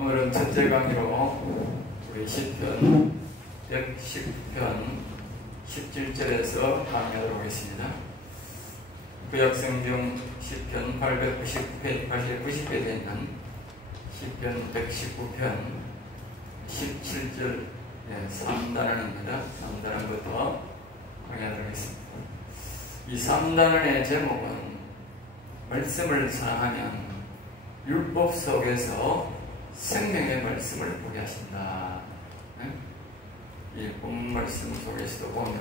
오늘은 첫째 강의로 우리 시편 110편 17절에서 강의하도록 하겠습니다. 구약성경 시편 890페이지에 있는 시편 119편 17절 3단원입니다. 3단원부터 강의하도록 하겠습니다. 이 3단원의 제목은 말씀을 사랑하면 율법 속에서 생명의 말씀을 보게 하신다. 이 본 말씀 속에서도 보면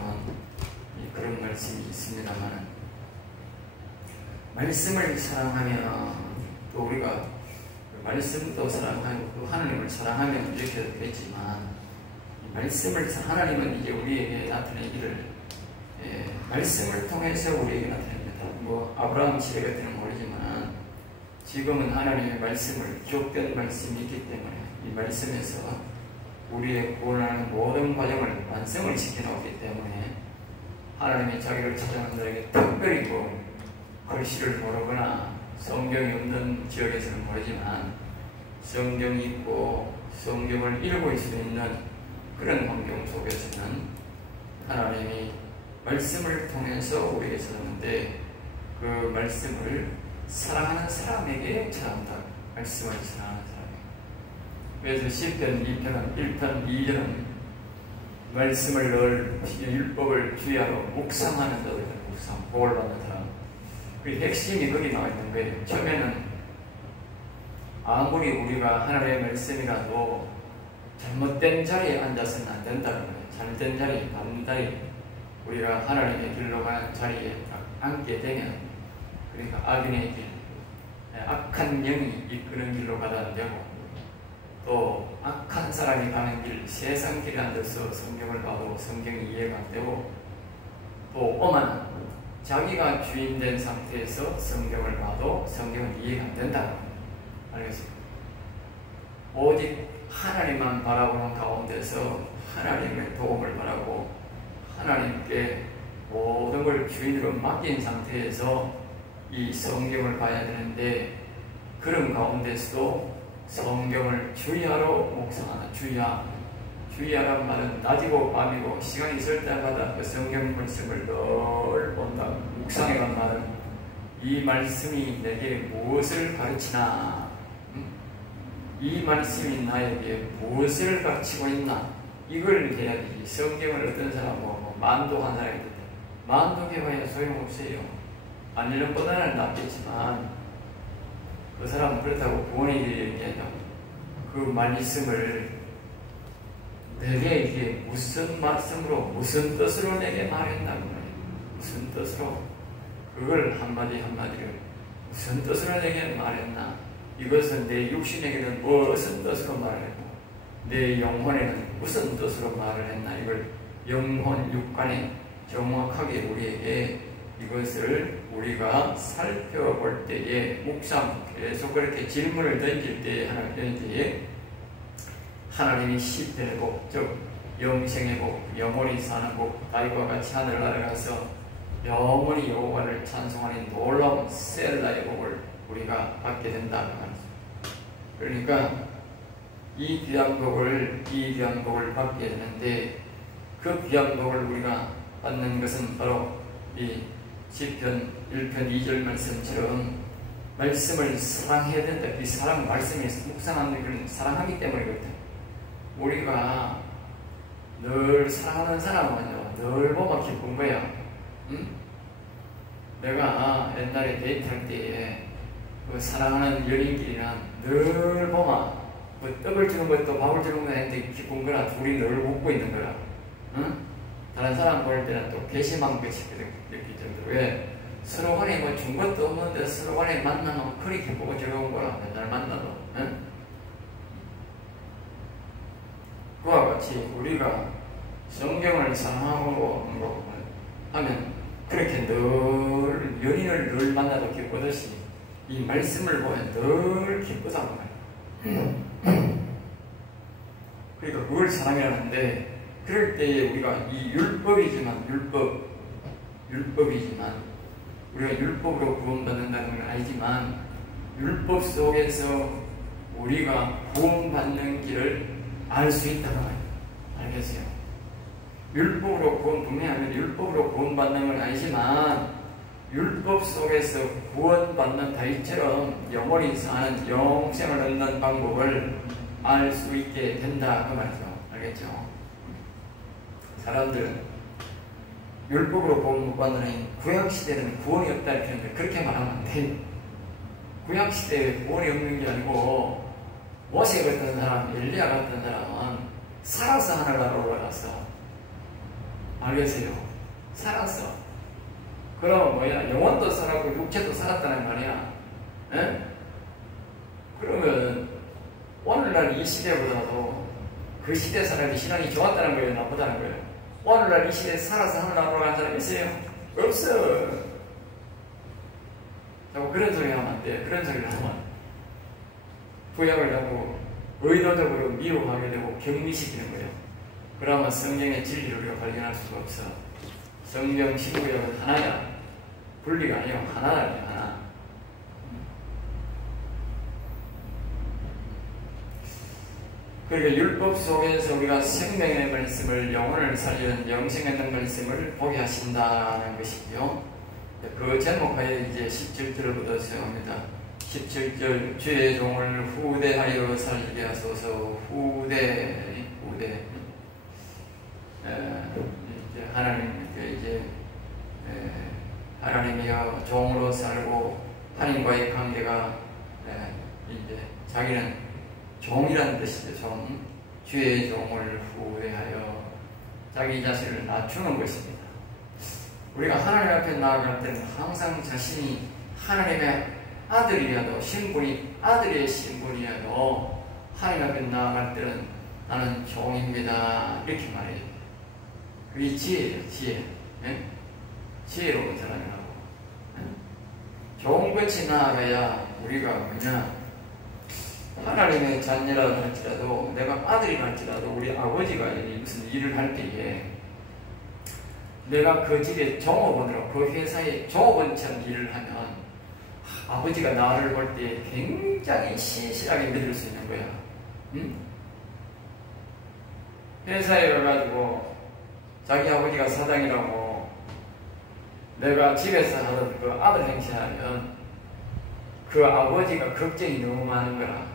그런 말씀이 있습니다만, 말씀을 사랑하면 또 우리가 말씀도 사랑하고 또 하나님을 사랑하면 이렇게 되겠지만, 하나님은 이제 우리에게 나타내기를 말씀을 통해서 우리에게 나타냅니다. 아브라함 시대가 되는 모르지만 지금은 하나님의 말씀을, 기록된 말씀이 있기 때문에 이 말씀에서 우리의 구원하는 모든 과정을 완성을 시켜놓기 때문에 하나님이 자기를 찾아오는 자에게 특별히 글씨를 모르거나 성경이 없는 지역에서는 모르지만 성경이 있고 성경을 읽을 수 있는 그런 환경 속에서는 하나님이 말씀을 통해서 우리에게 찾아오는데, 그 말씀을 사랑하는 사람에게 전한다. 말씀을 사랑하는 사람에게. 그래서 시편 2편은 1편 2절은 말씀을 늘 율법을 주의하러 묵상하는 자들, 복을 받는 사람. 그 핵심이 거기 나와 있는 거예요. 처음에는 아무리 우리가 하나님의 말씀이라도 잘못된 자리에 앉아서는 안 된다는 거예요. 잘못된 자리, 반드시 우리가 하나님의 길로 가는 자리에 앉게 되면, 그러니까 악인의 길, 악한 영이 이끄는 길로 가도 안 되고, 또 악한 사람이 가는 길, 세상 길에 앉아서 성경을 봐도 성경이 이해가 안 되고, 또 오만 자기가 주인된 상태에서 성경을 봐도 성경은 이해가 안 된다. 알겠습니까? 오직 하나님만 바라보는 가운데서 하나님의 도움을 바라고 하나님께 모든 걸 주인으로 맡긴 상태에서 이 성경을 봐야 되는데, 그런 가운데서도 성경을 주의하러 묵상하는, 주의하란 말은 낮이고 밤이고 시간이 있을 때마다 그 성경 말씀을 늘 본다. 묵상이란 말은 이 말씀이 내게 무엇을 가르치나, 이 말씀이 나에게 무엇을 가르치고 있나, 이걸 해야 되지. 성경을 어떤 사람은 만독한 사람이 있다. 만독해봐야 소용없어요. 안 읽는 보다는 낫겠지만 그 사람은 그렇다고 구원이 되겠냐고. 그 말씀을 내게 이게 무슨 말씀으로, 무슨 뜻으로 내게 말했나고 말이에요. 무슨 뜻으로, 그걸 한마디 한마디를 무슨 뜻으로 내게 말했나, 이것은 내 육신에게는 무슨 뜻으로 말을 했고 내 영혼에는 무슨 뜻으로 말을 했나, 이걸 영혼 육간에 정확하게 우리에게 이것을 우리가 살펴볼 때에, 묵상, 계속 그렇게 질문을 던질 때에, 하나님이 시편의 복, 즉 영생의 복, 영원히 사는 복, 다윗과 같이 하늘을 날아가서 영원히 여호와를 찬송하는 놀라운 셀라의 복을 우리가 받게 된다. 그러니까 이 귀한 복을 받게 되는데, 그 귀한 복을 우리가 받는 것은 바로 이 시편 1편 2절 말씀처럼 말씀을 사랑해야 된다. 이 사랑, 말씀이 묵상하는 그런 사랑하기 때문이거든. 우리가 늘 사랑하는 사람은요, 늘 보면 기쁜 거야. 응? 내가 옛날에 데이트할 때에 그 사랑하는 연인끼리는 늘 보면 떡을 주는 것도 밥을 주는 것도 했는데 기쁜 거라, 둘이 늘 웃고 있는 거라. 응? 다른 사람 볼 때는 또 괘씸한 것이 느낄 정도로. 왜? 서로 간에 준 것도 없는데 서로 간에 만나면 그리 기쁘고 즐거운 거라. 맨날 만나도. 응? 그와 같이 우리가 성경을 사랑하고 하면 그렇게 늘 연인을 늘 만나도 기쁘듯이 이 말씀을 보면 늘 기쁘다는 거예요. 그러니까 그걸 사랑이라는데, 그럴 때에 우리가 이 율법이지만 우리가 율법으로 구원받는다는 건 아니지만, 율법 속에서 우리가 구원받는 길을 알 수 있다는 거예요. 알겠어요? 율법으로 분명하면 율법으로 구원받는 건 아니지만 율법 속에서 구원받는 다윗처럼 영원히 사는 영생을 얻는 방법을 알 수 있게 된다 그 말이죠. 알겠죠? 사람들은 율법으로 구원 못 받는 구약시대는 구원이 없다 이렇게 하는데 그렇게 말하면 안 돼요. 구약시대에 구원이 없는 게 아니고 모세 같은 사람, 엘리야 같은 사람은 살아서 하늘나라로 올라갔어. 알겠어요? 살았어. 그럼 뭐야? 영혼도 살았고 육체도 살았다는 말이야. 에? 그러면 오늘날 이 시대보다도 그 시대 사람이 신앙이 좋았다는 거예요? 나쁘다는 거예요? 오늘날 이 시대에 살아서 하늘나라로 간 사람 있어요? 없어. 자꾸 그런 소리 하면 안 돼. 그런 소리를 하면 구약을 자꾸 의도적으로 미혹하게 되고 격리시키는 거예요. 그러면 성경의 진리를 우리가 발견할 수가 없어. 성경 신구약은 하나야. 분리가 아니고 하나다. 하나. 그러니까 율법 속에서 우리가 생명의 말씀을 영혼을 살리는 영생의 말씀을 보게 하신다는 것이고요. 그 제목하에 이제 17절부터 시작합니다. 17절 주의 종을 후대하여 살게 하소서. 후대 이제 하나님께 이제 하나님이여 종으로 살고 하나님과의 관계가 이제 자기는 종이라는 뜻이죠. 종. 주의 종을 후대하여 자기 자신을 낮추는 것입니다. 우리가 하나님 앞에 나아갈 때는 항상 자신이 하나님의 아들이라도 신분이 아들의 신분이라도 하나님 앞에 나아갈 때는 나는 종입니다 이렇게 말해요. 그게 지혜예요. 지혜. 예? 지혜로운 사람이라고. 예? 종같이 나아가야 우리가 뭐냐 하나님의 자녀라 할지라도 내가 아들이라 할지라도 우리 아버지가 무슨 일을 할 때에 내가 그 집에 종업원으로 그 회사에 종업원처럼 일을 하면 아버지가 나를 볼 때 굉장히 신실하게 믿을 수 있는 거야. 응? 회사에 가가지고 자기 아버지가 사장이라고 내가 집에서 하던 그 아들 행세하면 그 아버지가 걱정이 너무 많은 거라.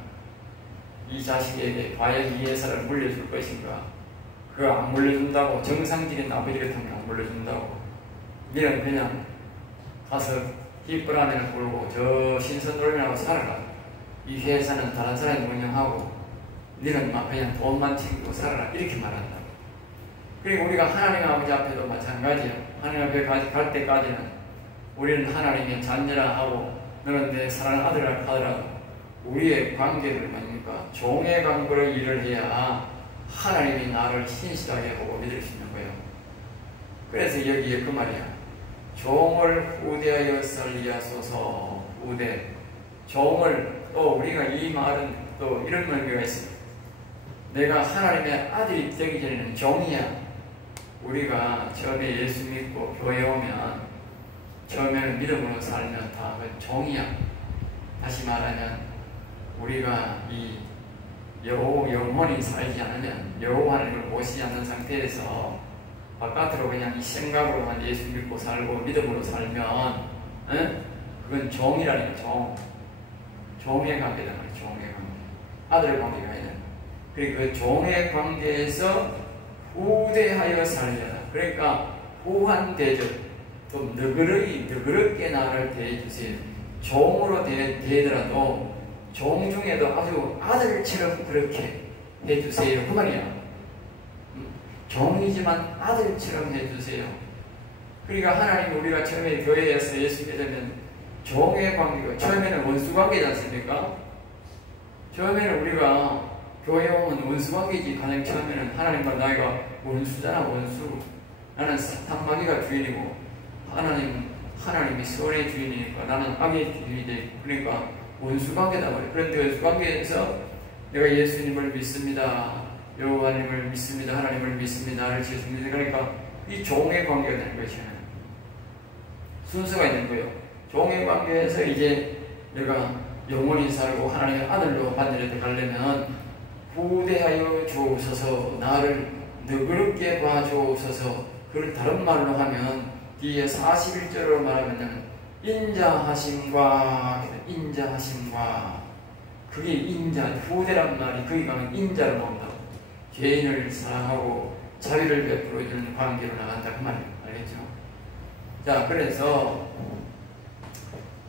이 자식에게 과연 이 회사를 물려줄 것인가? 그거 안 물려준다고 정상적인 아버지 같으면 안 물려준다고 니는 그냥 가서 깃불 안에는 불고 저 신선놀이하고 살아라. 이 회사는 다른 사람이 운영하고 니는 막 그냥 돈만 챙기고 살아라 이렇게 말한다. 그리고 우리가 하나님 아버지 앞에도 마찬가지야. 하나님 앞에 갈 때까지는 우리는 하나님의 자녀라 하고 너는 내 사랑하는 아들이라 하더라도 우리의 관계를 뭡니까? 종의 관계로 일을 해야 하나님이 나를 신실하게 보고 믿을 수 있는 거예요. 그래서 여기에 그 말이야. 종을 후대하여 살리하소서. 후대. 종을 또 우리가 이 말은 또 이런 의미가 있습니다. 내가 하나님의 아들이 되기 전에는 종이야. 우리가 처음에 예수 믿고 교회 오면 처음에는 믿음으로 살면 다 종이야. 다시 말하면 우리가 이 영원히 살지 않으면 여호와 하나님을 모시지 않는 상태에서 바깥으로 그냥 이 생각으로만 예수 믿고 살고 믿음으로 살면 그건 종이라니까. 종의 관계다 말이야. 종의 관계. 아들의 관계가 아니라. 그리고 그 종의 관계에서 후대하여 살려라. 그러니까 후한 대접, 좀 너그럽게 나를 대해주세요. 종으로 대하더라도 종 중에도 아주 아들처럼 그렇게 해주세요. 그 말이야. 종이지만 아들처럼 해주세요. 그러니까 하나님 우리가 처음에 교회에서 예수 믿으면 종의 관계가 처음에는 원수 관계지 않습니까? 처음에는 우리가 교회 오면 원수 관계지. 가장 처음에는 하나님과 나이가 원수잖아. 원수. 나는 사탄마귀가 주인이고 하나님이 선의 주인이니까 나는 악의 주인이. 그러니까 원수 관계다 말이야. 그런데 원수 관계에서 내가 예수님을 믿습니다. 여호와님을 믿습니다. 하나님을 믿습니다를 지었습니다. 그러니까 이 종의 관계가 되는 것이잖아요. 순서가 있는 거예요. 종의 관계에서 이제 내가 영원히 살고 하나님의 아들로 받는 데 가려면 후대하여 주옵소서, 나를 너그럽게 봐주옵소서. 그걸 다른 말로 하면 뒤에 41절로 말하면 인자하심과 그게 인자, 후대란 말이 거기 가면 인자로 나온다고. 죄인을 사랑하고 자비를 베풀어주는 관계로 나간다 그 말이에요. 알겠죠? 자, 그래서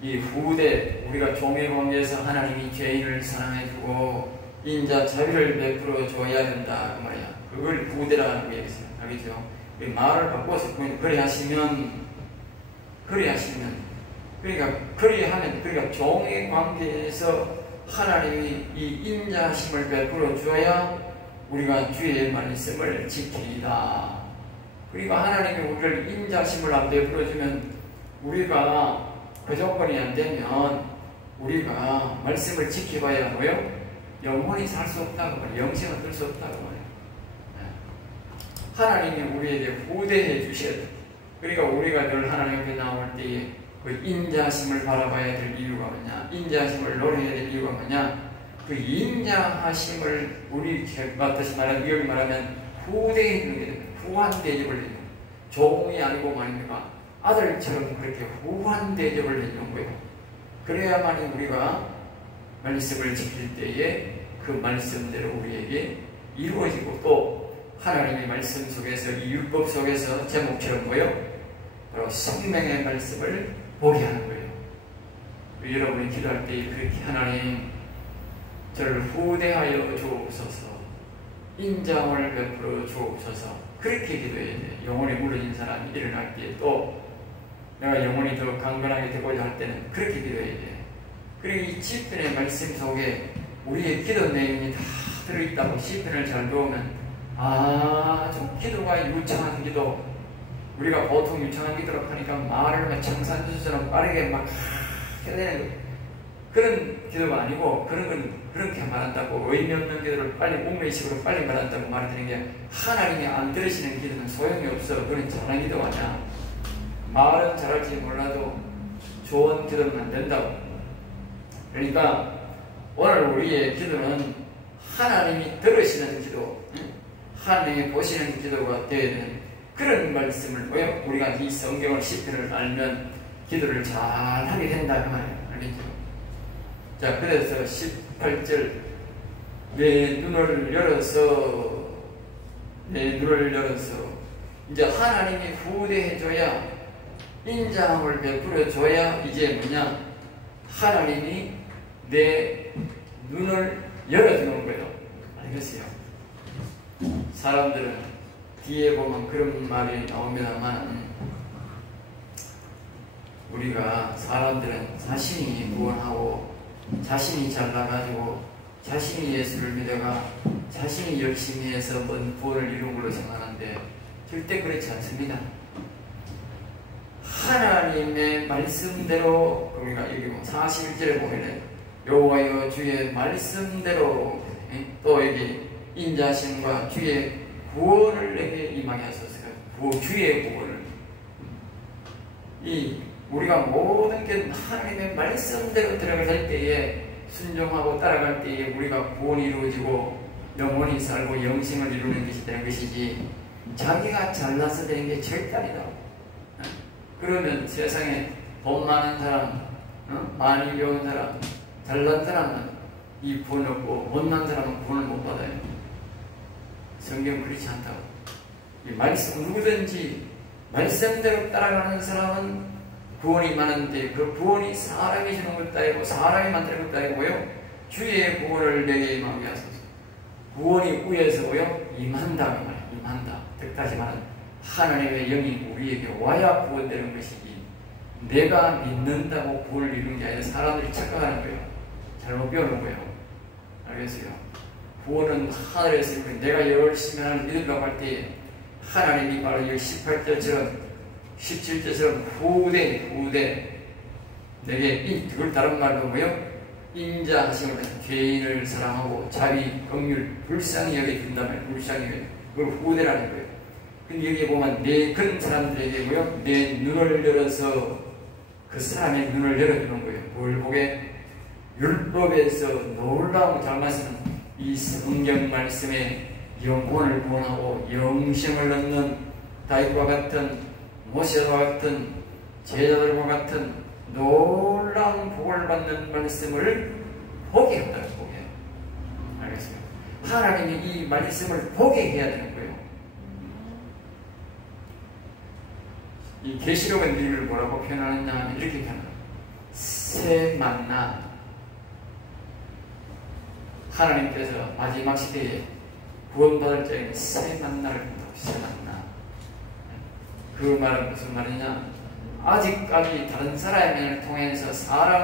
이 후대, 우리가 종의 관계에서 하나님이 죄인을 사랑해주고 인자 자비를 베풀어 줘야 된다 그 말이야. 그걸 후대라는 게 있어요. 알겠죠? 말을 바꿔서 그리하시면 그러니까 종의 관계에서 하나님이 이 인자심을 베풀어 주어야 우리가 주의 말씀을 지키리다. 그러니까 하나님이 우리를 인자심을 안 베풀어 주면 우리가 그 조건이 안 되면 우리가 말씀을 지켜봐야 하고요, 영원히 살 수 없다고 말이에요. 영생을 얻을 수 없다고 말이에요. 하나님이 우리에게 후대해 주셔야 돼요. 그러니까 우리가 늘 하나님 앞에 나올 때에 그 인자심을 바라봐야 될 이유가 뭐냐, 인자심을 노려야 될 이유가 뭐냐, 그 인자하심을 우리 같이 말하면, 여기 말하면 후대해 주는 게 됩니다. 후한 대접을 해주는, 종이 아니고 말입니까, 아들처럼 그렇게 후한 대접을 해주는 거예요. 그래야만 우리가 말씀을 지킬 때에 그 말씀대로 우리에게 이루어지고, 또 하나님의 말씀 속에서, 이 율법 속에서 제목처럼 뭐요? 바로 생명의 말씀을 보게 하는 거예요. 여러분이 기도할 때 그렇게 하나님 저를 후대하여 주옵소서, 인자함을 베풀어 주옵소서, 그렇게 기도해야 돼. 영혼이 무너진 사람이 일어날 때, 또 내가 영혼이 더 강건하게 되고자 할 때는 그렇게 기도해야 돼. 그리고 이 시편의 말씀 속에 우리의 기도 내용이 다 들어있다고. 시편을 잘 배우면 아주 기도가 유창한 기도, 우리가 보통 유창한 기도라고 하니까 말을 막 청산주처럼 빠르게 막 해야 되는 거, 그런 기도가 아니고, 그런 건 그렇게 말한다고, 의미 없는 기도를 빨리 옥매식으로 빨리 말한다고 말하는 게, 하나님이 안 들으시는 기도는 소용이 없어. 그건 잘하는 기도가 아니야. 말은 잘할지 몰라도 좋은 기도는 안 된다고. 그러니까 오늘 우리의 기도는 하나님이 들으시는 기도, 하나님이 보시는 기도가 되어야 되는 그런 말씀을 보여. 우리가 이 성경을, 시편을 알면 기도를 잘 하게 된다 그 말이에요. 알겠죠? 자, 그래서 18절, 내 눈을 열어서 이제 하나님이 후대해줘야, 인자함을 베풀어줘야 이제 뭐냐, 하나님이 내 눈을 열어주는 거예요. 알겠어요? 사람들은 뒤에 보면 그런 말이 나옵니다만, 우리가 사람들은 자신이 구원하고 자신이 잘나가지고 자신이 예수를 믿어가 자신이 열심히 해서 뭔 구원을 이룬 걸로 생각하는데 절대 그렇지 않습니다. 하나님의 말씀대로, 우리가 여기 41절에 보면 여호와여 주의 말씀대로, 또 여기 인자심과 주의 구원을 내게 임하게 하소서. 주의 구원을, 우리가 모든 게 하나님의 말씀대로 들어갈 때에, 순종하고 따라갈 때에 우리가 구원이 이루어지고 영원히 살고 영생을 이루는 것이 되는 것이지, 자기가 잘나서 되는 게 절대 아니다. 그러면 세상에 돈 많은 사람, 많이 배운 사람, 잘난 사람은 이 구원을 얻고, 못난 사람은 구원을 못 받아요. 성경은 그렇지 않다고. 이 말씀, 누구든지 말씀대로 따라가는 사람은 구원이 많은데, 그 구원이 사람이 주는 것도 아니고 사람이 만드는 것도 아니고요, 주의 구원을 내게 임하게 하소서. 구원이 위에서 오요 임한다 그 말이에요. 임한다. 즉 다시 말하면 하나님의 영이 우리에게 와야 구원되는 것이지, 내가 믿는다고 구원을 이루는 게 아니라 사람들이 착각하는 거예요. 잘못 배우는 거예요. 알겠어요? 구원은 하늘에서 이루는, 내가 열심히 하나님을 믿으려고 할 때 하나님이 바로 이 18절처럼 17절처럼 후대 내게, 그걸 다른 말로 뭐요? 인자하심을, 죄인을 사랑하고 자비, 긍휼, 불쌍히 여겨준다면, 불쌍히 여겨, 그걸 후대라는 거예요. 근데 여기 보면 그런 사람들에게 뭐요? 내 눈을 열어서 그 사람의 눈을 열어주는 거예요. 뭘 보게? 율법에서 놀라운 잘못은 이 성경 말씀에 영혼을 구원하고 영생을 얻는 다윗과 같은 모세와 같은 제자들과 같은 놀라운 복을 받는 말씀을 보게 한다고 보게 해요. 알겠습니다. 하나님이 이 말씀을 보게 해야 되는 거예요. 이 계시록은 이를 뭐라고 표현하느냐 하면 이렇게 표현합니다. 새 만나. 하나님께서 마지막 시대에 구원받을 자에게 새 만나를 준다고. 새 만나. 그 말은 무슨 말이냐? 아직까지 다른 사람을 통해서 사람